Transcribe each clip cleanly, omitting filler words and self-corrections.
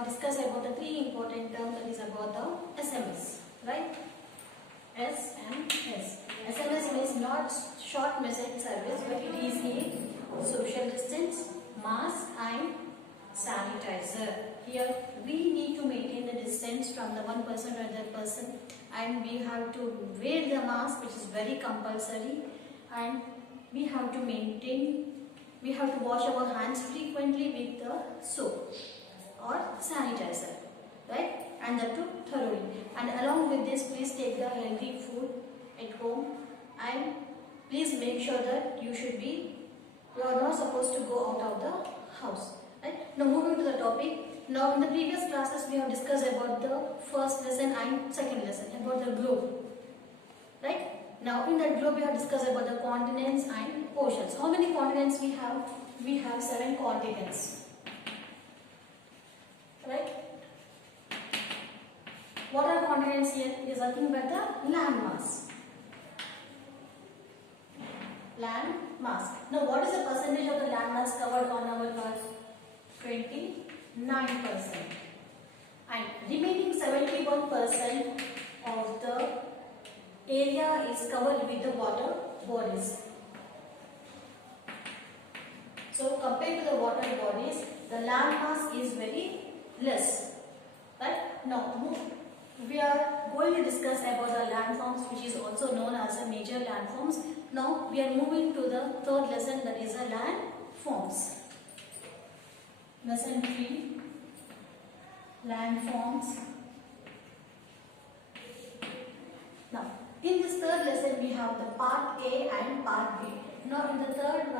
have discussed about the three important terms, that is about the SMS, right? SMS. SMS means not short message service, but it is a social distance, mask and sanitizer. Here we need to maintain the distance from the one person to another person, and we have to wear the mask, which is very compulsory, and we have to wash our hands frequently with the soap or sanitizer, right? And that too thoroughly. And along with this, please take the healthy food at home, and please make sure that you are not supposed to go out of the house, right? Now moving to the topic. Now in the previous classes we have discussed about the first lesson and second lesson about the globe, right? Now in that globe we have discussed about the continents and oceans. How many continents we have? We have 7 continents, right? What are continents here? It is nothing but the land mass. Land mass. Now what is the percentage of the land mass covered on our earth? 29%. And remaining 71% of the area is covered with the water bodies. So compared to the water bodies, the land mass is very less. Right? Now we are going to discuss about the landforms, which is also known as the major landforms. Now we are moving to the third lesson, that is the landforms. Lesson 3, landforms. Now in this third lesson we have the part A and part B. Now in the third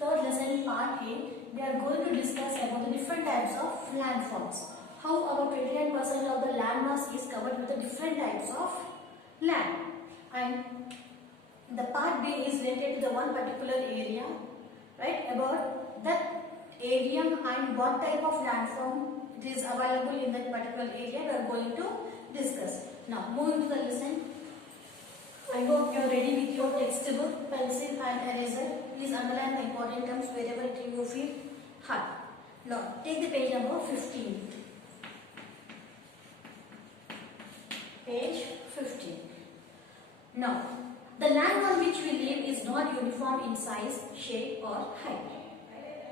lesson part A, we are going to discuss about the different types of landforms. How about 29% of the land mass is covered with the different types of land. And the part B is related to the one particular area, right? About that area and what type of landform it is available in that particular area, we are going to discuss. Now moving to the lesson. I hope you are ready with your textbook, pencil and eraser. Please underline the important terms wherever you feel hard. Now take the page number 15. Page 15. Now, the land on which we live is not uniform in size, shape or height.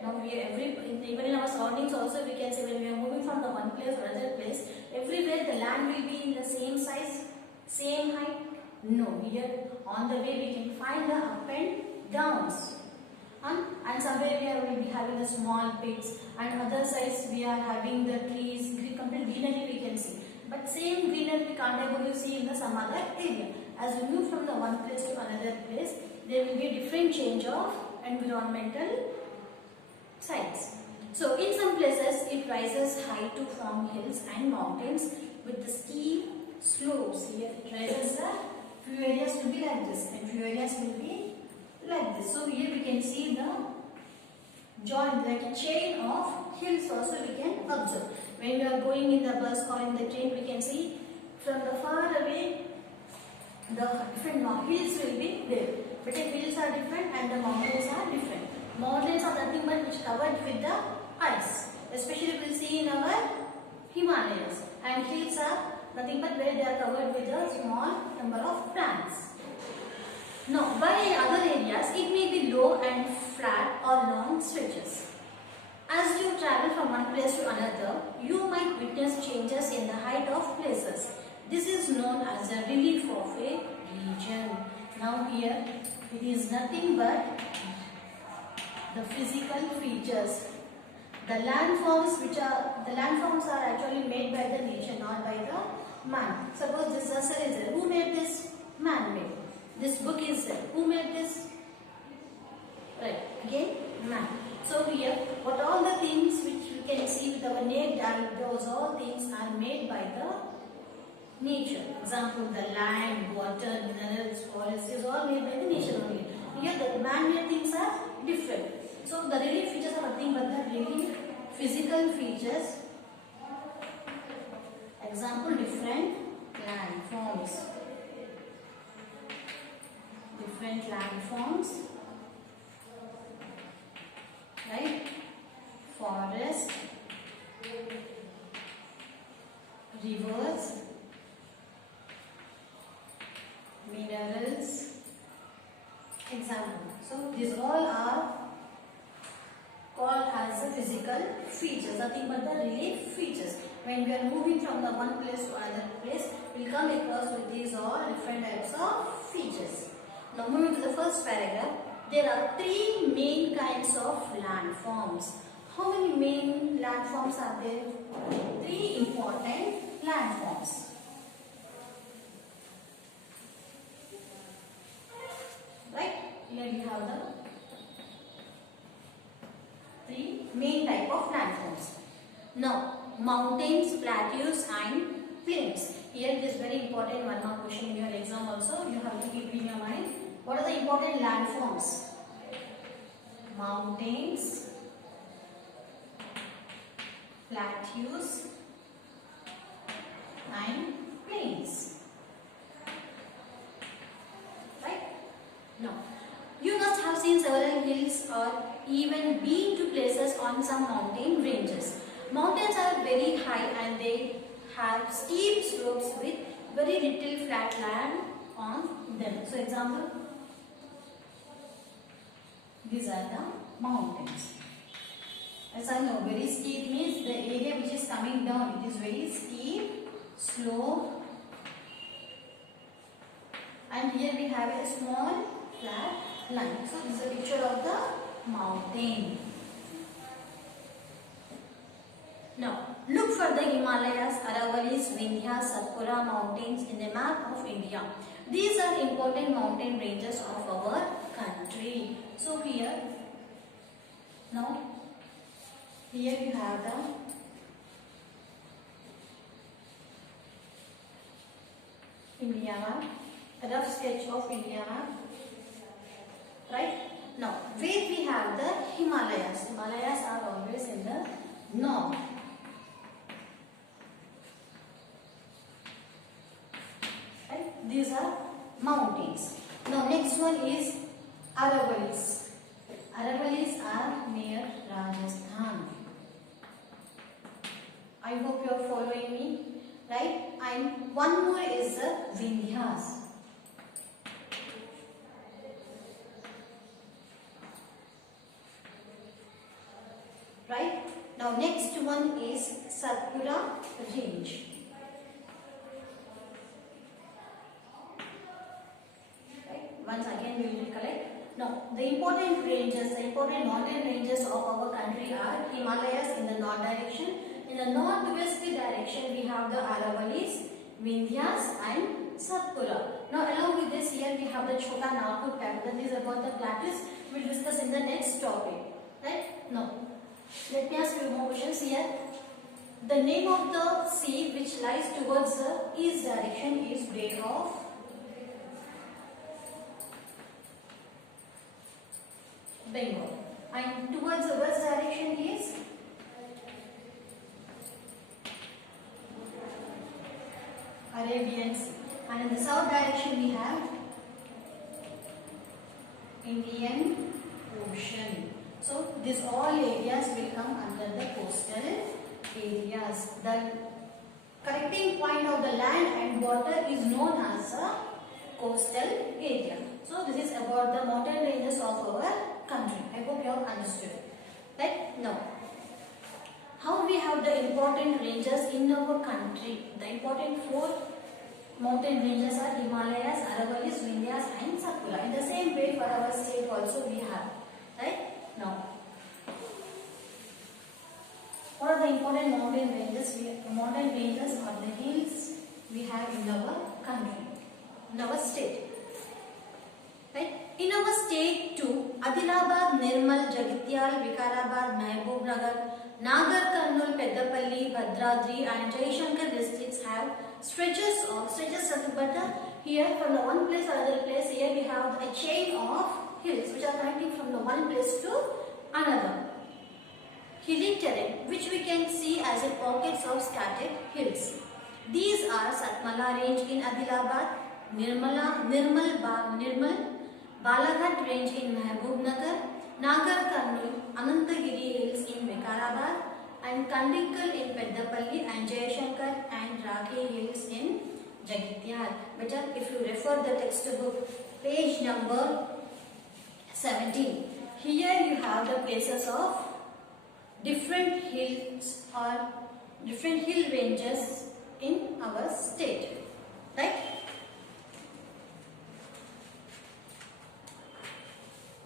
Now, even in our surroundings also we can say, when we are moving from the one place or another place, everywhere the land will be in the same size, same height. No, here on the way we can find the up and downs. And somewhere we will be having the small pits, and other sides we are having the trees, complete greenery we can see. But same greenery we can't able to see in the some other area. As we move from the one place to another place, there will be a different change of environmental sites. So in some places it rises high to form hills and mountains with the steep slopes. Here it rises, few areas will be like this and few areas will be like this. So here we can see the joint, like a chain of hills also we can observe. When we are going in the bus or in the train, we can see from the far away the different hills will be there. But the hills are different and the mountains are different. Mountains are nothing but which covered with the ice. Especially we will see in our Himalayas. And hills are nothing but where they are covered with a small number of plants. Now, while in other areas, it may be low and flat or long stretches. As you travel from one place to another, you might witness changes in the height of places. This is known as the relief of a region. Now here, it is nothing but the physical features. The landforms are actually made by the nature, not by the man. Suppose this vessel is there. Who made this? Man made. This book is there. Who made this? Right. Again, man. So here, what all the things which we can see with our naked eye, those all things are made by the nature. Example, the land, water, minerals, forests is all made by the nature only. Here the man-made things are different. So the relief features are nothing but the relief physical features. Example, different landforms. Different landforms. Right? Forest, rivers, minerals. Example. So these all are called as the physical features, nothing but the relief features. When we are moving from the one place to another place, we will come across with these all different types of features. Now moving to the first paragraph, there are three main kinds of landforms. How many main landforms are there? Three important landforms. Right? Here we have the three main type of landforms. Now, mountains, plateaus and plains. Here it is very important, one more question in your exam also. You have to keep in your mind. What are the important landforms? Mountains, plateaus and plains. Right? Now, you must have seen several hills or even been to places on some mountain ranges. Mountains are very high and they have steep slopes with very little flat land on them. So example, these are the mountains. As I know, very steep means the area which is coming down, it is very steep, slope, and here we have a small flat line. So this is a picture of the mountain. Now, look for the Himalayas, Aravallis, Vindhyas, Satpura mountains in the map of India. These are important mountain ranges of our country. So here, now, here you have the India map, a rough sketch of India map. Right? Now, where we have the Himalayas. Himalayas are always in the north. Right? These are mountains. Now, next one is Aravallis. Aravallis are near Rajasthan. I hope you are following me. Right? And one more is the Vindhyas. Right? Now next one is Satpura range. Right? Once again we will recollect. Now the important ranges, the important mountain ranges of our country are Himalayas in the north direction. In the northwest direction we have the Aravallis, Vindhyas and Satpura. Now along with this here we have the Chota Nagpur plateau. That is about the plateaus. We will discuss in the next topic. Right? Now let me ask you more questions here. The name of the sea which lies towards the east direction is Bay of Bengal. And towards the west direction is Arabian Sea. And in the south direction we have Indian Ocean. So these all areas will come under the coastal areas. The connecting point of the land and water is known as a coastal area. So this is about the mountain ranges of our country. I hope you have understood. Right? Now, how we have the important ranges in our country? The important four mountain ranges are Himalayas, Aravallis, Vindhyas and Satpura. In the same way for our state also we have. Right? Now, what are the important mountain ranges? Mountain ranges are the hills we have in our country, in our state. Right? In our state too, Adilabad, Nirmal, Jagitial, Vikarabad, Mahbubnagar, Nagar Karnool, Peddapalli, Bhadradri and Jaishankar districts have stretches nothing but here from the one place or other place. Here we have a chain of hills which are connecting from the one place to another. Hilly terrain which we can see as a pockets of scattered hills. These are Satmala range in Adilabad, Nirmal Balaghat range in Mahbubnagar, Nagar Karnool, Anantagiri hills in Vikarabad and Kandikal in Peddapalli and Jaishankar and Rakhi Naitiyal. Better if you refer the textbook, page number 17. Here you have the places of different hills or different hill ranges in our state, right?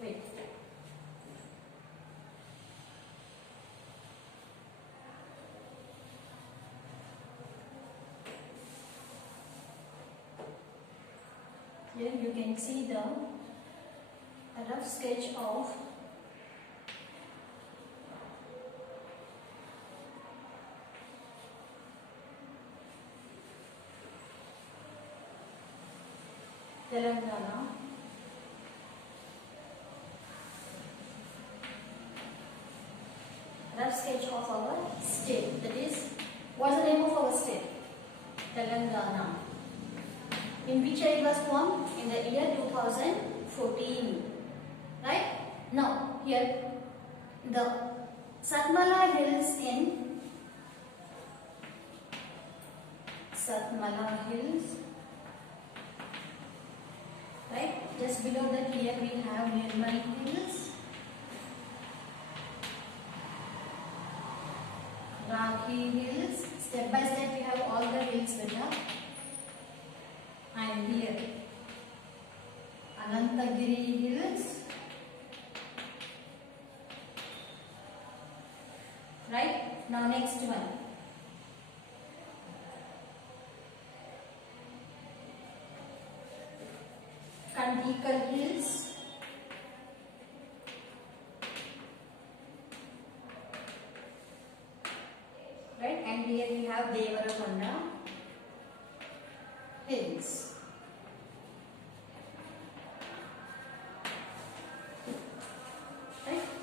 Wait. Here you can see the rough sketch of Telangana, rough sketch of our state. That is, what is the name of our state? Telangana. In which year it was formed? In the year 2014. Right? Now, here the Satmala Hills in Satmala Hills. Right? Just below that, here we have Nirmal Hills, Rakhi Hills. Step by step, we have all the hills with us. And here Anantagiri Hills, right? Now next one, Kandikal Hills, right? And here we have Devarakonda Hills.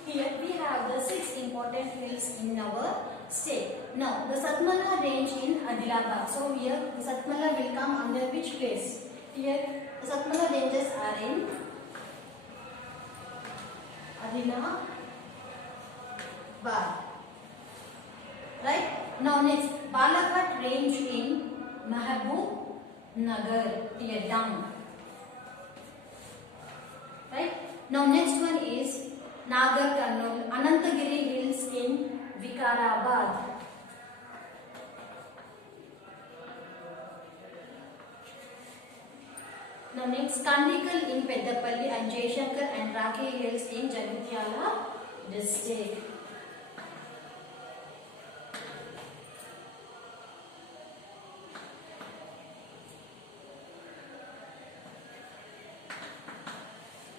Here we have the 6 important hills in our state. Now, the Satmala range in Adilabad. So, here the Satmala will come under which place? Here the Satmala ranges are in Adilabad. Right? Now, next, Balaghat range in Mahabub Nagar. Here down. Right? Now, next one is Nagar Karnool, Anantagiri Hills in Vikarabad. Now next, Kandikal in Peddapalli and Jaishankar and Rakhi Hills in Jagityala district.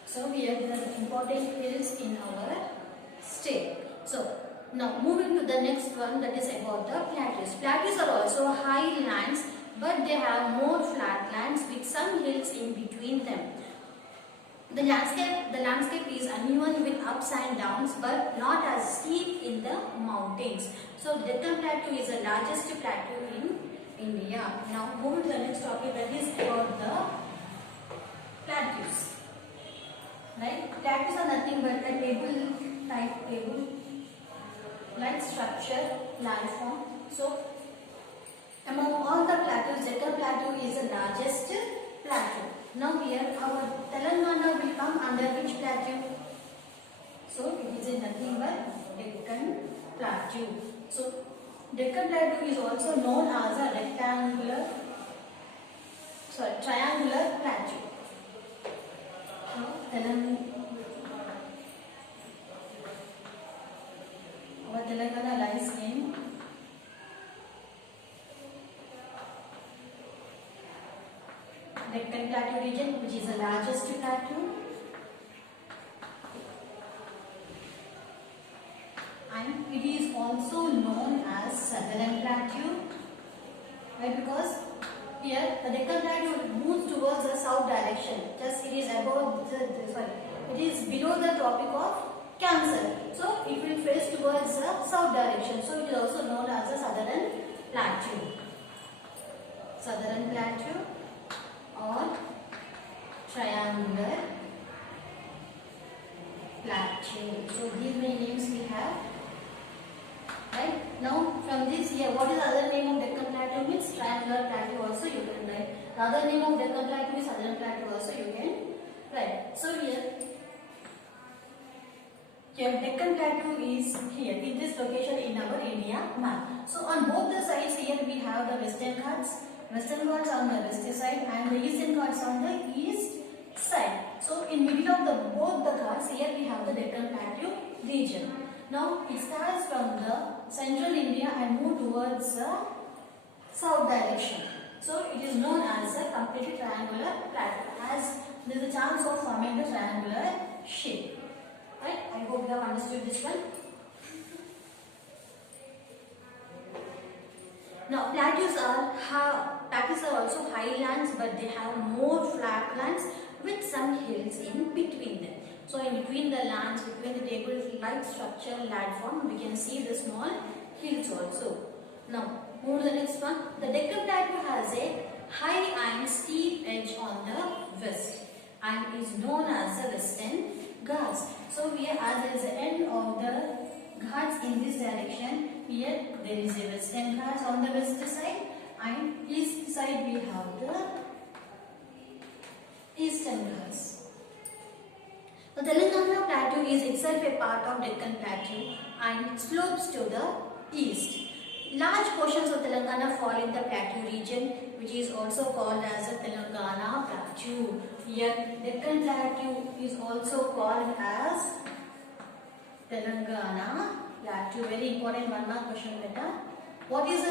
So here the important hills in our state. So now moving to the next one, that is about the plateaus. Plateaus are also high lands, but they have more flat lands with some hills in between them. The landscape is uneven with ups and downs, but not as steep in the mountains. So Deccan Plateau is the largest plateau in India. Now moving to the next topic, that is about the plateaus. Right? Plateaus are nothing but a table like structure, landform. So among all the plateaus, Deccan Plateau is the largest plateau. Now here our Telangana will come under which plateau? So it is nothing but Deccan Plateau. So Deccan Plateau is also known as a triangular plateau. Our Telangana lies in Deccan Plateau region, which is the largest plateau, and it is also known as Southern Plateau, right? Because here the Deccan Plateau moves towards the south direction. Just it is above it is below the Tropic of Cancer, so it will face towards the south direction. So it is also known as the Southern Plateau. Southern Plateau or triangular plateau. So these many names we have. Right? Now from this here, what is the other name of Deccan Plateau? Means triangular plateau also you can write. The other name of Deccan Plateau is Southern Plateau also you can write. So here Deccan Plateau is here in this location in our India map. So on both the sides here we have the Western Ghats. Western Ghats on the west side and the Eastern Ghats on the east side. So in middle of both the Ghats here we have the Deccan Plateau region. Now it starts from the central India and move towards the south direction. So it is known as a completely triangular plateau as there is a chance of forming the triangular shape. Right? I hope you have understood this one. Now plateaus are also highlands, but they have more flatlands with some hills in between them. So in between the lands, between the table-like structure landform, we can see the small hills also. Now move to the next one. The Deccan Plateau has a high and steep edge on the west and is known as the Western Ghats. So here, as there is the end of the Ghats in this direction, here there is a Western Ghats on the west side and east side we have the Eastern Ghats. The Telangana Plateau is itself a part of Deccan Plateau and slopes to the east. Large portions of Telangana fall in the plateau region, which is also called as the Telangana Plateau. Here, Deccan Plateau is also called as Telangana Plateau. Very important one mark question better. What is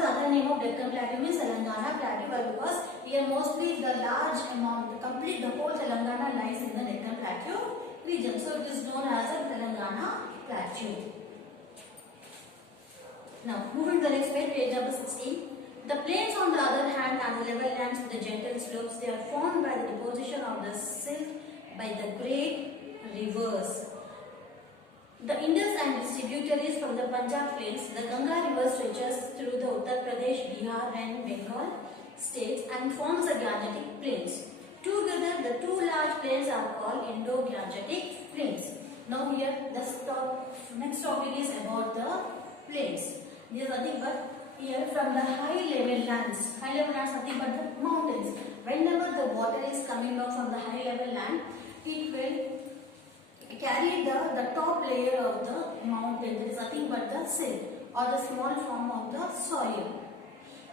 the other name of Deccan Plateau? Means Telangana Plateau, because here mostly the large amount, the whole Telangana lies in the Deccan Plateau region. So it is known as the Telangana Plateau. Now moving to the next page, page number 16. The plains on the other hand are the level lands with the gentle slopes. They are formed by the deposition of the silt by the great rivers. The Indus and its tributaries from the Punjab plains, the Ganga river stretches through the Uttar Pradesh, Bihar and Bengal states and forms the Gangetic plains. Together, the two large plains are called Indo-Gangetic plains. Now here, the next topic is about the plains. These are nothing but here from the high level lands nothing but the mountains. Whenever the water is coming down from the high level land, it will carry the top layer of the mountain. There is nothing but the silt or the small form of the soil.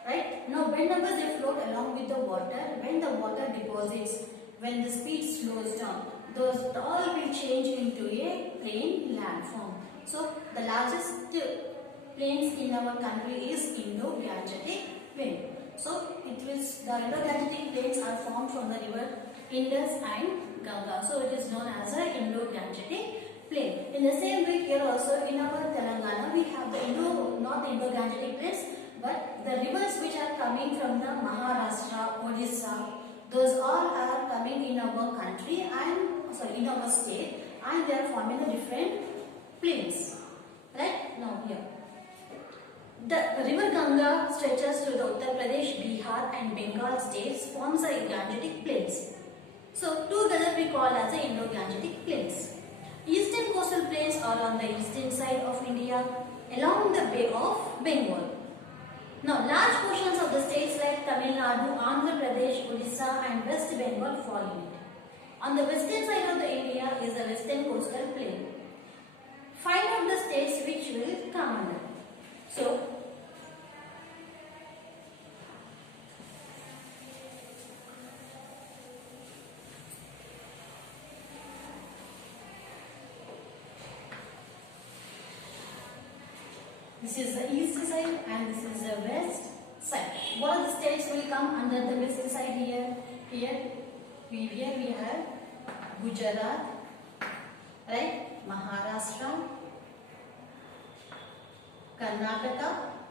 Right? Now whenever they float along with the water, when the water deposits, when the speed slows down, those all will change into a plain landform. So the largest plains in our country is Indo-Gangetic plain. So the Indo-Gangetic plains are formed from the river Indus and Ganga. So it is known as a Indo-Gangetic plain. In the same way here also in our Telangana we have not the Indo-Gangetic plains, but the rivers which are coming from the Maharashtra, Odisha, those all are coming in our country and in our state and they are forming the different plains. Right? Now here. The river Ganga stretches through the Uttar Pradesh, Bihar and Bengal states, forms the Gangetic plains. So together we call as the Indo-Gangetic plains. Eastern coastal plains are on the eastern side of India along the Bay of Bengal. Now large portions of the states like Tamil Nadu, Andhra Pradesh, Odisha and West Bengal fall in it. On the western side of the India is the western coastal plain. Find out the states which will come under. So this is the east side and this is the west side. What are the states will come under the west side here? Here we have Gujarat, right? Maharashtra, Karnataka,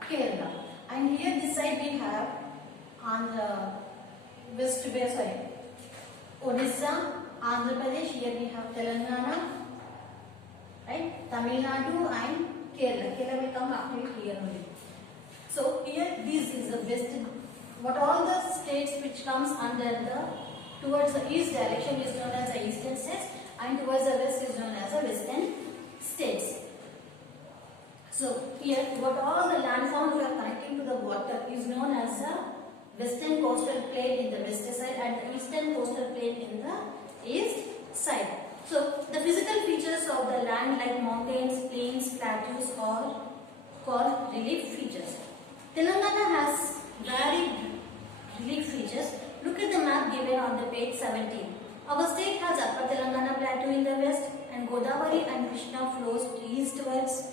Kerala. And here this side we have on the Odisha, Andhra Pradesh, here we have Telangana, right? Tamil Nadu and Kerala. Kerala will come after here only. So here this is the west. What all the states which comes under towards the east direction is known as the eastern states and towards the west is known as the western states. So here what all the landforms are connecting to the water is known as land like mountains, plains, plateaus or called relief features. Telangana has varied relief features. Look at the map given on the page 17. Our state has Upper Telangana plateau in the west and Godavari and Krishna flows eastwards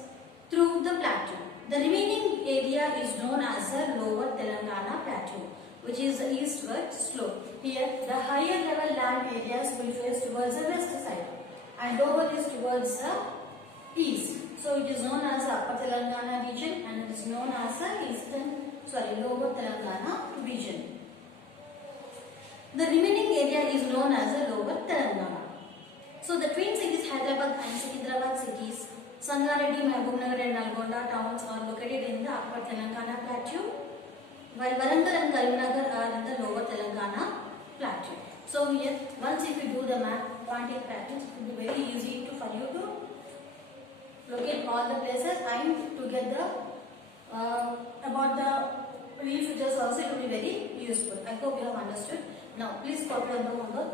through the plateau. The remaining area is known as the Lower Telangana plateau, which is the eastward slope. Here, the higher level land areas will face towards the west side and lower is towards the east. So it is known as the Upper Telangana region and it is known as the Lower Telangana region. The remaining area is known as the Lower Telangana. So the twin cities Hyderabad and Secunderabad cities, Sangareddy, Mahabubnagar and Nalgonda towns are located in the Upper Telangana plateau, while Warangal and Karimnagar are in the Lower Telangana plateau. So here, once if you do the map, quantity practice, it will be very easy for you to locate all the places and to get the about the relief features also it will be very useful. I hope you have understood. Now please copy on the homework.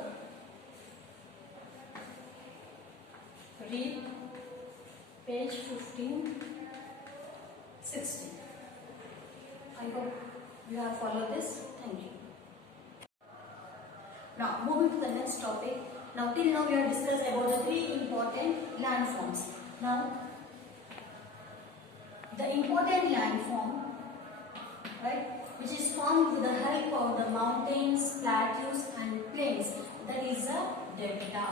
Read page 15, 16. I hope you have followed this. Thank you. Now moving to the next topic. Now till now we have discussed about the three important landforms. Now the important landform, right, which is formed with the help of the mountains, plateaus and plains, that is a delta.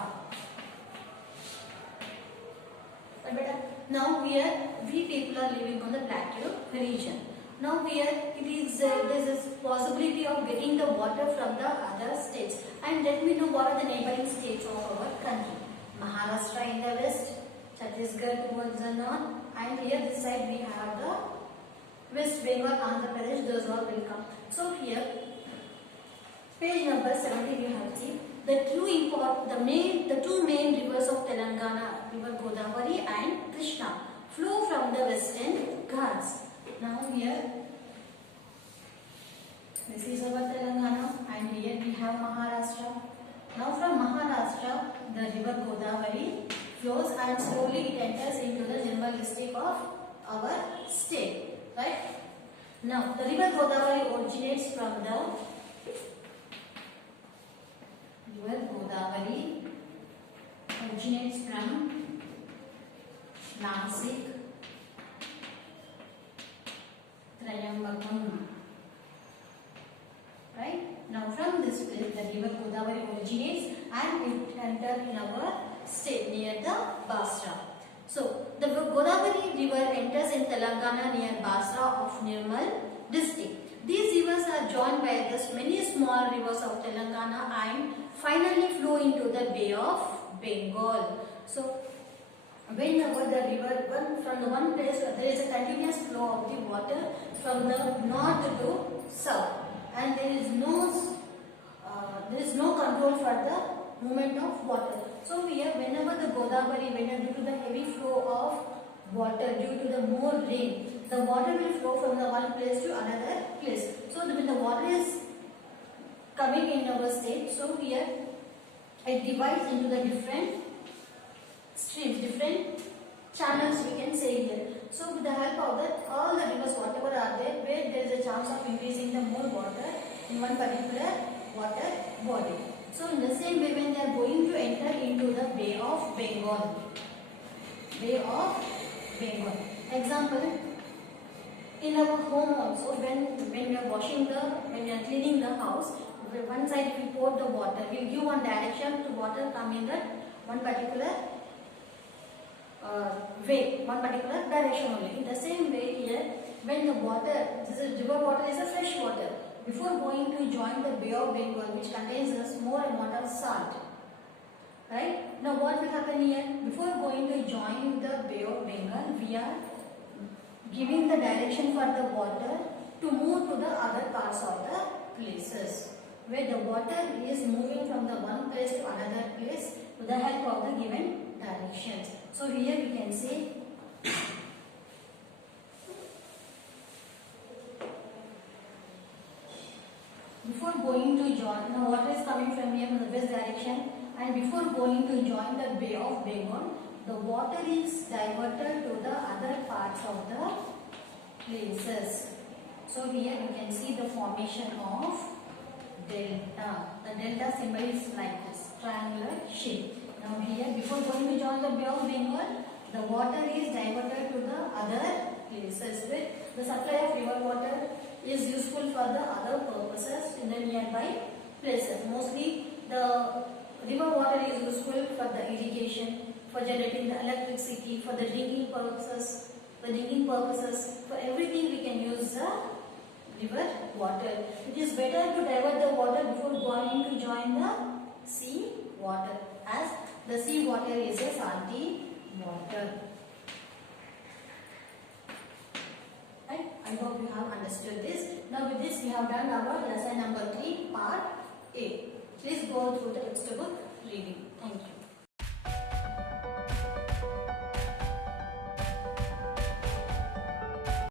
Now here we people are living on the plateau region. Now here it is there is possibility of getting the water from the other states, and let me know what are the neighboring states of our country. Maharashtra in the west, Chhattisgarh towards the north, and here this side we have the West Bengal, Andhra Pradesh, those all will come. So here page number 70 we have seen the two main rivers of Telangana, river Godavari and Krishna, flow from the western Ghats. Now here this is our Telangana and here we have Maharashtra. Now from Maharashtra the river Godavari flows and slowly it enters into the Nirmal district of our state. Right? Now the river Godavari originates from the Nasik, Trayambakam. Right? Now from this place the river Godavari originates and it enters in our state near the Basra. So the Godavari river enters in Telangana near Basra of Nirmal district. These rivers are joined by the many small rivers of Telangana and finally flow into the Bay of Bengal. So whenever the river from the one place there is a continuous flow of the water from the north to south, and there is no control for the movement of water. So here whenever the Godavari, due to the heavy flow of water due to the more rain, the water will flow from the one place to another place. So when the water is coming in our state, so here it divides into the different streams, different channels we can say here. So with the help of that, all the rivers whatever are there, where there is a chance of increasing the more water in one particular water body. So in the same way when they are going to enter into the Bay of Bengal. Example, in our home also when we are when we are cleaning the house, one side if we pour the water, we will give one direction to water come in that one particular way, one particular direction only. In the same way here, when the water, this is river water is a fresh water. Before going to join the Bay of Bengal, which contains a small amount of salt, right? Now what will happen here? Before going to join the Bay of Bengal, we are giving the direction for the water to move to the other parts of the places, where the water is moving from the one place to another place with the help of the given directions. So here we can say before going to join, now water is coming from here from the west direction, and before going to join the Bay of Bengal, the water is diverted to the other parts of the places. So here you can see the formation of delta. The delta symbol is like this, triangular shape. Now here, before going to join the Bay of Bengal, the water is diverted to the other places where the supply of river water is useful for the other purposes in the nearby places. Mostly the river water is useful for the irrigation, for generating the electricity, for the drinking purposes, for everything we can use the river water. It is better to divert the water before going to join the sea water, as the sea water is a salty water. Right? I hope you have understood this. Now with this we have done our lesson number 3 part A. Please go through the textbook reading.